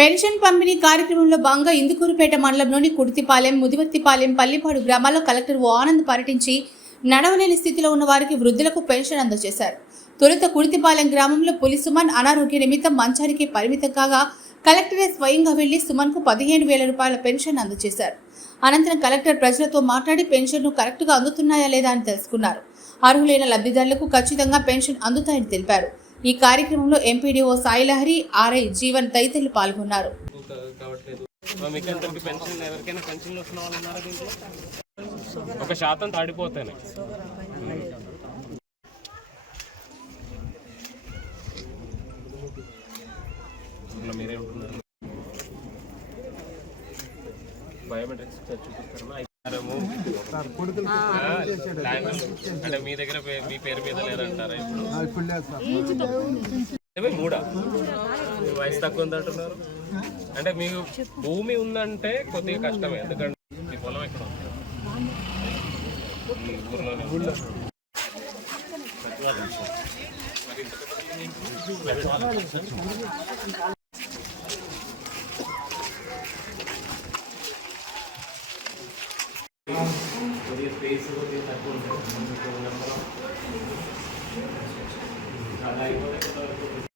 Pension పంపిణీ కార్యక్రమంలో భాగంగా ఇందుకూరుపేట మండలంలోని కుడితిపాలెం ముదివర్తిపాలెం పల్లిపాడు గ్రామాల్లో కలెక్టర్ ఓ ఆనంద్ పర్యటించి నడవలేని స్థితిలో ఉన్న వారికి వృద్ధులకు పెన్షన్ అందజేశారు. తొలుత కుడితిపాలెం గ్రామంలో పులి సుమన్ అనారోగ్య నిమిత్తం మంచానికి పరిమితం కాగా కలెక్టరే స్వయంగా వెళ్ళి సుమన్కు పదిహేను వేల రూపాయల పెన్షన్ అందజేశారు. అనంతరం కలెక్టర్ ప్రజలతో మాట్లాడి పెన్షన్ను కరెక్టుగా అందుతున్నాయా లేదా అని తెలుసుకున్నారు. అర్హులైన లబ్ధిదారులకు ఖచ్చితంగా పెన్షన్ అందుతాయని తెలిపారు. ఈ కార్యక్రమంలో ఎంపీడీఓ సాయిలహరి ఆర్ఐ జీవన్ తదితరులు పాల్గొన్నారు. ఒక శాతం ఉంటున్నారు బయోమెట్రిక్స్ ల్యాండ్ అంటే మీ దగ్గర మీ పేరు మీద లేదంటారా ఇప్పుడు? మూడా? మీ వయసు తక్కువ ఉంది అంటున్నారు అంటే మీకు భూమి ఉందంటే కొద్దిగా కష్టమే ఎందుకంటే మీ పొలం ఎక్కడ ఉంది? మీ ఊర్లోనే కొద్దిగా స్పేస్ కొద్దిగా తక్కువ ఉంటుంది నెంబర్ అలా అయిపోతే కొంతవరకు